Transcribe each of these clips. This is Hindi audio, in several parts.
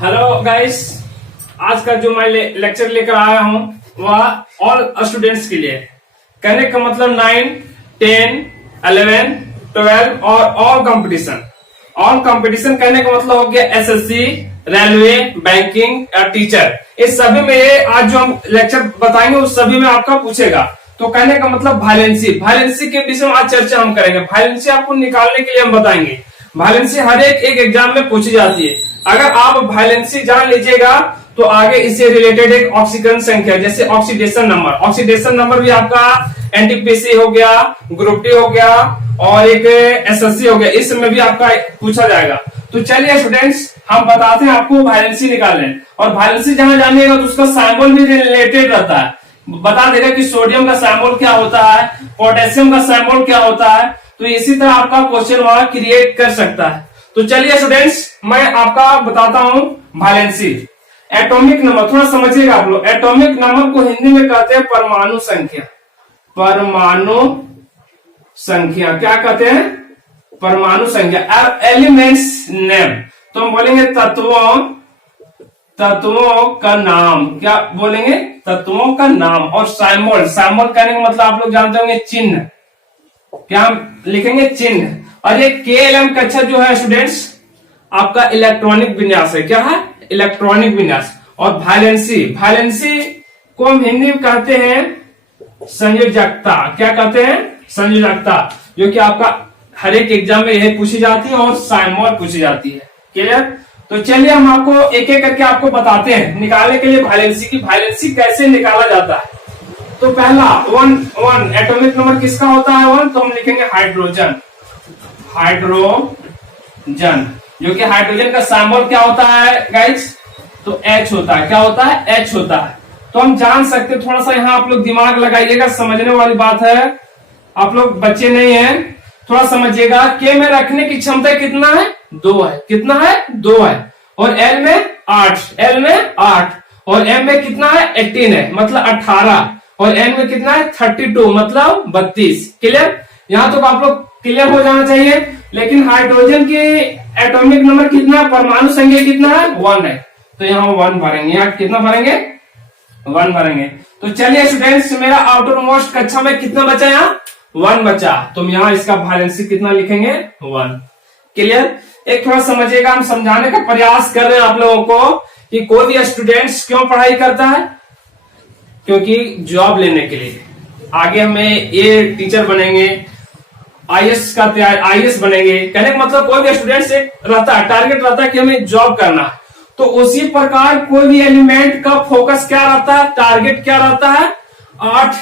हेलो गाइस, आज का जो मैं लेक्चर लेकर आया हूँ वह ऑल स्टूडेंट्स के लिए। कहने का मतलब 9, 10, 11, 12 और ऑल कंपटीशन। ऑल कंपटीशन कहने का मतलब हो गया एसएससी, रेलवे, बैंकिंग और टीचर। इस सभी में ये आज जो हम लेक्चर बताएंगे उस सभी में आपका पूछेगा। तो कहने का मतलब वायलेंसी के विषय में आज चर्चा हम करेंगे। वायलेंसी आपको निकालने के लिए हम बताएंगे। वायलेंसी हर एक एग्जाम में पूछी जाती है। अगर आप वायलेंसी जान लीजिएगा तो आगे इससे रिलेटेड एक ऑक्सीकरण संख्या जैसे ऑक्सीडेशन नंबर भी आपका एनटीपीसी हो गया, ग्रुप डी हो गया और एक एसएससी हो गया, इसमें भी आपका पूछा जाएगा। तो चलिए स्टूडेंट्स, हम बताते हैं आपको वायलेंसी निकालने। और वायलेंसी जहां जानिएगा तो उसका सिंबल भी रिलेटेड रहता है। बता देगा कि सोडियम का सिंबल क्या होता है, पोटेशियम का सिंबल क्या होता है। तो इसी तरह आपका क्वेश्चन वहां क्रिएट कर सकता है। तो चलिए स्टूडेंट्स, मैं आपका बताता हूं वायलेंसी। एटॉमिक नंबर थोड़ा समझिएगा आप लोग। एटॉमिक नंबर को हिंदी में कहते हैं परमाणु संख्या। परमाणु संख्या क्या कहते हैं? परमाणु संख्या। एलिमेंट्स नेम, तो हम बोलेंगे तत्वों का नाम। क्या बोलेंगे? तत्वों का नाम। और साइमोल कहने का मतलब आप लोग जानते होंगे चिन्ह। क्या हम लिखेंगे? चिन्ह। और ये KLM का अच्छा जो है स्टूडेंट्स आपका इलेक्ट्रॉनिक विन्यास है। क्या है? इलेक्ट्रॉनिक विन्यास। और वायलेंसी को हम हिंदी में कहते हैं संयोजकता। क्या कहते हैं? संयोजकता, जो कि आपका हर एक एग्जाम में यह पूछी जाती है और साइमोल पूछी जाती है। क्लियर? तो चलिए हम आपको एक एक करके आपको बताते हैं निकालने के लिए वायलेंसी कैसे निकाला जाता है। तो पहला वन एटॉमिक नंबर किसका होता है? 1। तो हम लिखेंगे हाइड्रोजन, जो कि हाइड्रोजन का सिंबल क्या होता है गाइस? तो H होता है। क्या होता है? H होता है। तो हम जान सकते, थोड़ा सा यहाँ आप लोग दिमाग लगाइएगा, समझने वाली बात है। आप लोग बच्चे नहीं हैं, थोड़ा समझिएगा। K में रखने की क्षमता कितना है? 2 है। कितना है? 2 है। और L में 8 और M में कितना है? 18 है, मतलब 18। और N में कितना है? 32, मतलब 32। क्लियर? यहां तो आप लोग क्लियर हो जाना चाहिए। लेकिन हाइड्रोजन की एटॉमिक नंबर कितना है? परमाणु संख्या कितना है? 1 है। तो यहाँ 1 भरेंगे। यहाँ कितना भरेंगे? 1 भरेंगे। तो चलिए स्टूडेंट्स, मेरा आउटर मोस्ट कक्षा में कितना बचा? यहाँ 1 बचा। तो यहाँ इसका वायलेंसी कितना लिखेंगे? 1। क्लियर? एक थोड़ा समझिएगा, हम समझाने का प्रयास कर रहे हैं आप लोगों को कि कोई भी स्टूडेंट्स क्यों पढ़ाई करता है? क्योंकि जॉब लेने के लिए। आगे हमें ये टीचर बनेंगे, आईएएस बनेंगे। कहने का मतलब कोई भी स्टूडेंट से रहता है, टारगेट रहता है कि हमें जॉब करना है। तो उसी प्रकार कोई भी एलिमेंट का फोकस क्या रहता है? टारगेट क्या रहता है? 8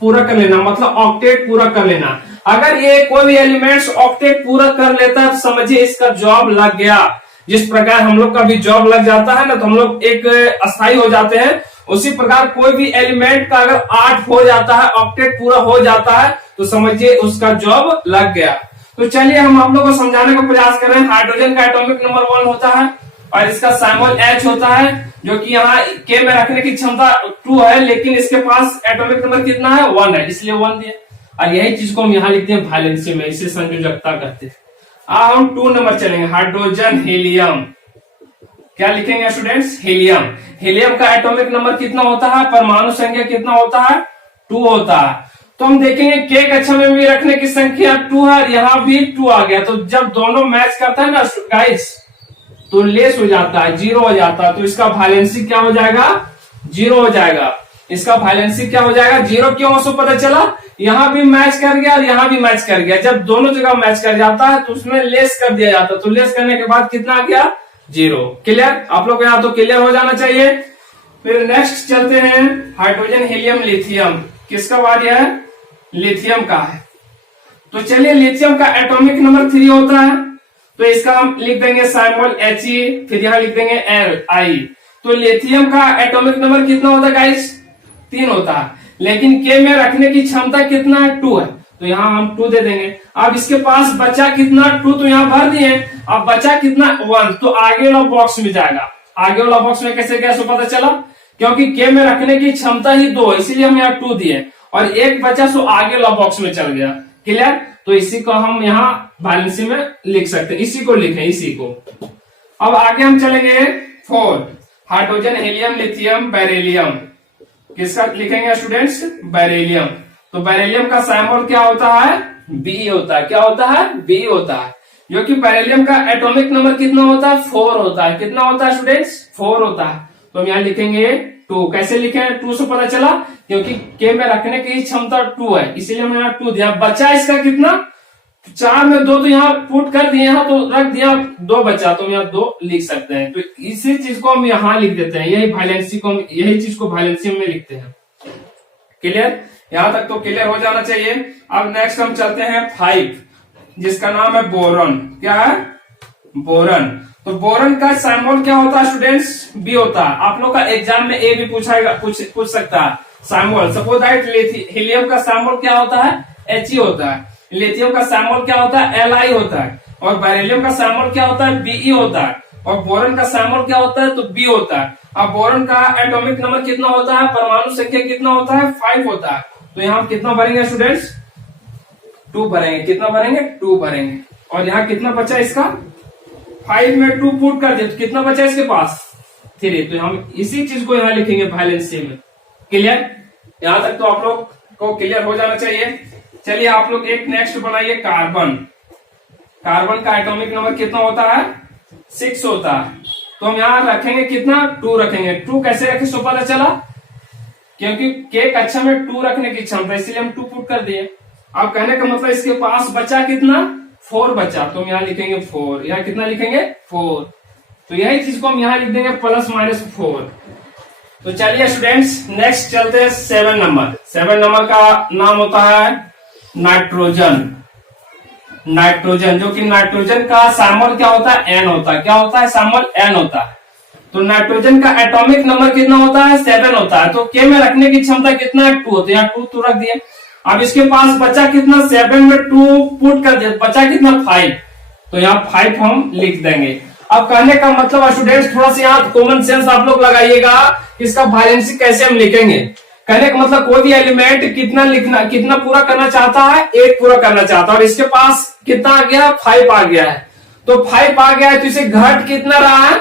पूरा कर लेना, मतलब ऑक्टेट पूरा कर लेना। अगर ये कोई भी एलिमेंट्स ऑक्टेट पूरा कर लेता है तो समझिए इसका जॉब लग गया। जिस प्रकार हम लोग का भी जॉब लग जाता है ना, तो हम लोग एक अस्थायी हो जाते हैं। उसी प्रकार कोई भी एलिमेंट का अगर 8 हो जाता है, ऑक्टेट पूरा हो जाता है, तो समझिए उसका जॉब लग गया। तो चलिए हम आप लोगों को समझाने का प्रयास कर रहे हैं। हाइड्रोजन का एटॉमिक नंबर 1 होता है और इसका सिंबल H होता है, जो कि यहाँ K में रखने की क्षमता 2 है, लेकिन इसके पास एटॉमिक नंबर कितना है? 1 है, इसलिए 1 दिया। और यही चीज को हम यहाँ लिखते हैं वायलेंसी में, इसे संयोजकता कहते हैं। हम 2 नंबर चलेंगे। Hydrogen helium. क्या लिखेंगे स्टूडेंट्स? हीलियम का एटॉमिक नंबर कितना होता है? परमाणु संख्या कितना होता है? 2 होता है। तो हम देखेंगे K कक्षा में भी रखने की संख्या 2 है, यहाँ भी 2 आ गया। तो जब दोनों मैच करता है ना गाइस, तो लेस हो जाता है, 0 हो जाता है। तो इसका वायलेंसी क्या हो जाएगा? 0 हो जाएगा। इसका वायलेंसी क्या हो जाएगा? 0 क्यों? उसको पता चला यहाँ भी मैच कर गया और यहाँ भी मैच कर गया। जब दोनों जगह मैच कर जाता है तो उसमें लेस कर दिया जाता है। तो लेस करने के बाद कितना आ गया? 0। क्लियर? आप लोग यहाँ तो क्लियर हो जाना चाहिए। फिर नेक्स्ट चलते हैं, हाइड्रोजन हीलियम लिथियम। किसका बारी है? लिथियम का है। तो चलिए, लिथियम का एटॉमिक नंबर 3 होता है। तो इसका हम लिख देंगे सिंबल He, फिर यहाँ लिख देंगे Li। तो लिथियम का एटॉमिक नंबर कितना होता है गाइस? 3 होता है। लेकिन K में रखने की क्षमता कितना है? 2 है। तो यहाँ हम 2 दे देंगे। अब इसके पास बचा कितना? 2 तो यहाँ भर दिए। अब बचा कितना? 1। तो आगे वाला बॉक्स में जाएगा। आगे वाला बॉक्स में कैसे गया सो पता चला? क्योंकि K में रखने की क्षमता ही 2 है, इसीलिए हम यहाँ 2 दिए। और 1 बचा सो आगे वाला बॉक्स में चल गया। क्लियर? तो इसी को हम यहाँ वायलेंसी में लिख सकते हैं। इसी को लिखें, इसी को। अब आगे हम चलेंगे 4, हाइड्रोजन, हीलियम, लिथियम, बेरिलियम। किसका लिखेंगे स्टूडेंट्स? बेरिलियम। तो बेरिलियम का सिंबल क्या होता है? बी होता है। क्या होता है? बी होता है। जो कि बेरिलियम का एटॉमिक नंबर कितना होता है? 4 होता है। कितना होता है स्टूडेंट्स? 4 होता है। तो हम यहाँ लिखेंगे 2। कैसे लिखे? 2 से पता चला क्योंकि के में रखने की क्षमता 2 है, इसीलिए हमने यहाँ 2 दिया। बचा इसका कितना? 4 में 2 तो यहाँ पुट कर दिए, यहाँ तो रख दिया, 2 बचा, तो हम यहाँ 2 लिख सकते हैं। तो इसी चीज को हम यहाँ लिख देते हैं, यही चीज को वैलेंसी में लिखते हैं। क्लियर? यहाँ तक तो क्लियर हो जाना चाहिए। अब नेक्स्ट हम चलते हैं 5, जिसका नाम है बोरॉन। क्या है? बोरॉन। तो बोरॉन का सिंबल क्या होता है स्टूडेंट्स? बी होता है। आप लोग का एग्जाम में ए भी पूछ सकता है सिंबल। सपोज दैट हीलियम का सिंबल क्या होता है? He होता है। लिथियम का सिंबल क्या होता है? Li होता है। और बेरिलियम का सिंबल क्या होता है? Be होता है। और बोरॉन का सिंबल क्या होता है? तो B होता है। अब बोरॉन का एटॉमिक नंबर कितना होता है? परमाणु संख्या कितना होता है? 5 होता है। तो यहाँ हम कितना भरेंगे स्टूडेंट्स? 2 भरेंगे। कितना भरेंगे? 2 भरेंगे। और यहाँ कितना बचा इसका? 5 में 2 पुट कर दिया तो कितना बचा इसके पास? 3। तो हम इसी चीज को यहाँ लिखेंगे वैलेंसी में। क्लियर? यहाँ तक तो आप लोग को क्लियर हो जाना चाहिए। चलिए आप लोग एक नेक्स्ट बनाइए कार्बन। कार्बन का एटॉमिक नंबर कितना होता है? 6 होता है। तो हम यहाँ रखेंगे कितना? 2 रखेंगे। 2 कैसे रखे सो पता चला? क्योंकि के कक्षा में 2 रखने की क्षमता, इसलिए हम 2 पुट कर दिए। अब कहने का मतलब इसके पास बचा कितना? 4 बचा। तो हम यहाँ लिखेंगे 4। यहाँ कितना लिखेंगे? 4। तो यही चीज को हम यहाँ लिख देंगे +-4। तो चलिए स्टूडेंट्स नेक्स्ट चलते हैं 7 नंबर। 7 नंबर का नाम होता है नाइट्रोजन। नाइट्रोजन, जो कि नाइट्रोजन का सिंबल क्या होता है? N होता है। क्या होता है? सिंबल N होता है। तो नाइट्रोजन का एटॉमिक नंबर कितना होता है? 7 होता है। तो के में रखने की क्षमता कितना है? 2। तो यहाँ 2 रख दिए। अब इसके पास बचा कितना? 7 में 2 पुट कर दिया, बचा कितना? 5। तो यहाँ 5 हम लिख देंगे। अब कहने का मतलब स्टूडेंट्स थोड़ा सा यहाँ कॉमन सेंस आप लोग लगाइएगा, इसका वैलेंसी कैसे हम लिखेंगे। कहने का मतलब कोई भी एलिमेंट कितना पूरा करना चाहता है? 8 पूरा करना चाहता है। और इसके पास कितना आ गया? 5 आ गया है। तो 5 आ गया है तो इसे घट कितना रहा है?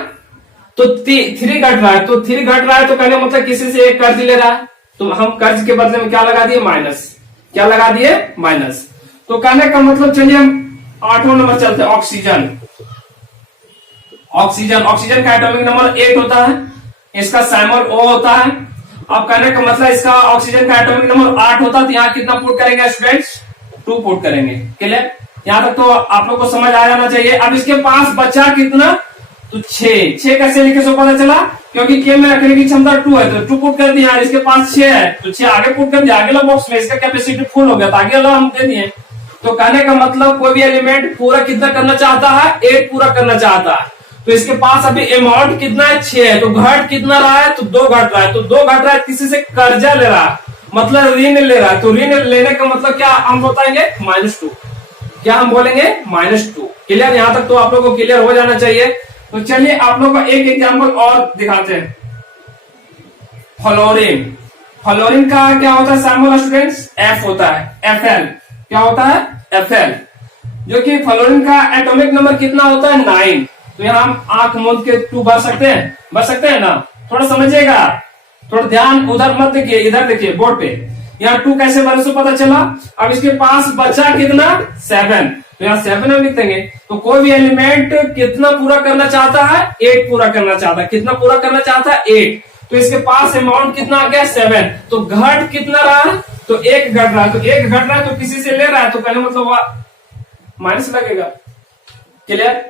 तो 3 घट रहा है। तो 3 घट रहा है तो कहने मतलब किसी से एक कर्ज ले रहा है, तो हम कर्ज के बदले में क्या लगा दिए? माइनस। क्या लगा दिए? माइनस। तो कहने का मतलब चलिए हम 8वां नंबर चलते हैं, ऑक्सीजन। ऑक्सीजन का एटॉमिक नंबर 8 होता है। इसका सिंबल O होता है। अब कहने का मतलब इसका ऑक्सीजन का एटॉमिक नंबर 8 होता है। तो यहाँ कितना पुट करेंगे स्टूडेंट्स? 2 पुट करेंगे। क्लियर? यहाँ तक तो आप लोग को समझ आ जाना चाहिए। अब इसके पास बचा कितना? तो 6 कैसे लिखे सो पता चला? क्योंकि के में रखने की क्षमता 2 है, तो 2 पुट कर दिया। इसके पास 6 है तो 6 आगे पुट कर दिया। आगे वाला बॉक्स में इसका कैपेसिटी फुल हो गया तो आगे वाला हम दे दिए। तो कहने का मतलब कोई भी एलिमेंट पूरा कितना करना चाहता है? 8 पूरा करना चाहता है। तो इसके पास अभी अमाउंट कितना है? 6 है। तो घट कितना रहा है? तो 2 घट रहा है। तो 2 घट रहा है, किसी से कर्जा ले रहा है, मतलब ऋण ले रहा है। तो ऋण लेने का मतलब क्या हम बताएंगे? -2। क्या हम बोलेंगे? -2। क्लियर? यहाँ तक तो आप लोगों को क्लियर हो जाना चाहिए। तो चलिए आप लोग का एक एग्जाम्पल और दिखाते हैं। फ्लोरीन। फ्लोरीन का क्या होता है सिंबल स्टूडेंट्स? F होता है। Fl। क्या होता है? Fl। जो कि फ्लोरीन का एटॉमिक नंबर कितना होता है? 9। तो यहाँ हम आंख मूंद के 2 भर सकते हैं ना? थोड़ा समझिएगा, थोड़ा ध्यान उधर मत देखिए, इधर देखिए बोर्ड पे। यहाँ 2 कैसे भरे सो पता चला? अब इसके पास बचा कितना? 7। तो यहाँ 7 हम लिख देंगे। तो कोई भी एलिमेंट कितना पूरा करना चाहता है? 8 पूरा करना चाहता है। कितना पूरा करना चाहता है? 8। तो इसके पास अमाउंट कितना आ गया? 7। तो घट कितना रहा? तो 1 घट रहा है। तो 1 घट रहा है तो किसी से ले रहा है, तो कहने मतलब माइनस लगेगा। क्लियर?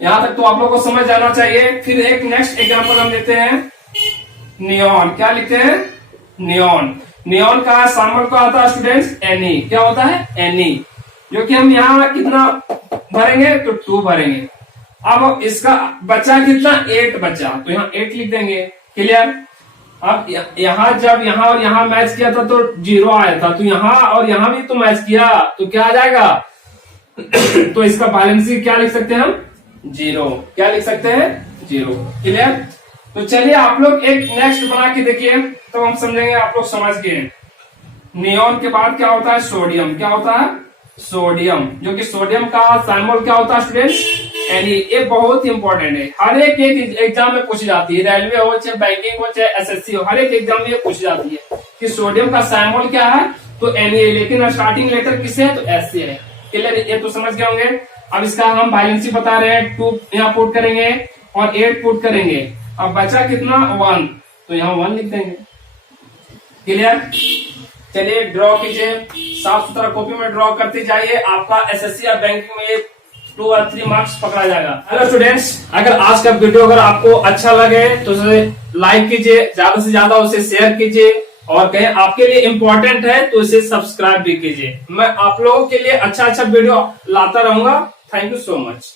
यहां तक तो आप लोग को समझ आना चाहिए। फिर एक नेक्स्ट एग्जांपल हम लेते हैं, नियॉन। क्या लिखते हैं? नियॉन। नियॉन का सिंबल क्या आता है स्टूडेंट्स? Ne। क्या होता है? Ne। जो कि हम यहाँ कितना भरेंगे? तो 2 भरेंगे। अब इसका बचा कितना? 8 बचा। तो यहाँ 8 लिख देंगे। क्लियर? अब यहाँ जब यहाँ और यहाँ मैच किया था तो 0 आया था। तो यहाँ और यहाँ भी तो मैच किया तो क्या आ जाएगा? तो इसका बैलेंसी क्या लिख सकते हैं हम? 0। क्या लिख सकते हैं? 0। क्लियर? तो चलिए आप लोग एक नेक्स्ट बना के देखिए तो हम समझेंगे, आप लोग समझ गए। नियॉन के बाद क्या होता है? सोडियम। क्या होता है? सोडियम। जो कि सोडियम का सिंबल क्या होता है स्टूडेंट्स? ये बहुत इंपॉर्टेंट है, हर एक एग्जाम में पूछी जाती है, रेलवे हो चाहे बैंकिंग हो चाहे एसएससी हो, हर एक एग्जाम में पूछी जाती है कि सोडियम का सिंबल क्या है, तो Na, लेकिन स्टार्टिंग लेटर किससे है, तो S से है। क्लियर, ये तो समझ गए होंगे। अब इसका हम बैलेंसी बता रहे हैं, 2 यहाँ पुट करेंगे और 8 पुट करेंगे, अब बचा कितना 1, तो यहाँ 1 लिख देंगे। क्लियर, चलिए ड्रॉ कीजिए, साफ सुथरा कॉपी में ड्रॉ करते जाइए, आपका एसएससी या बैंकिंग में 2 और 3 मार्क्स पकड़ा जाएगा। हेलो स्टूडेंट्स, अगर आज का वीडियो अगर आपको अच्छा लगे तो उसे लाइक कीजिए, ज्यादा से ज्यादा उसे शेयर कीजिए, और कहीं आपके लिए इम्पोर्टेंट है तो इसे सब्सक्राइब भी कीजिए। मैं आप लोगों के लिए अच्छा वीडियो लाता रहूंगा। Thank you so much.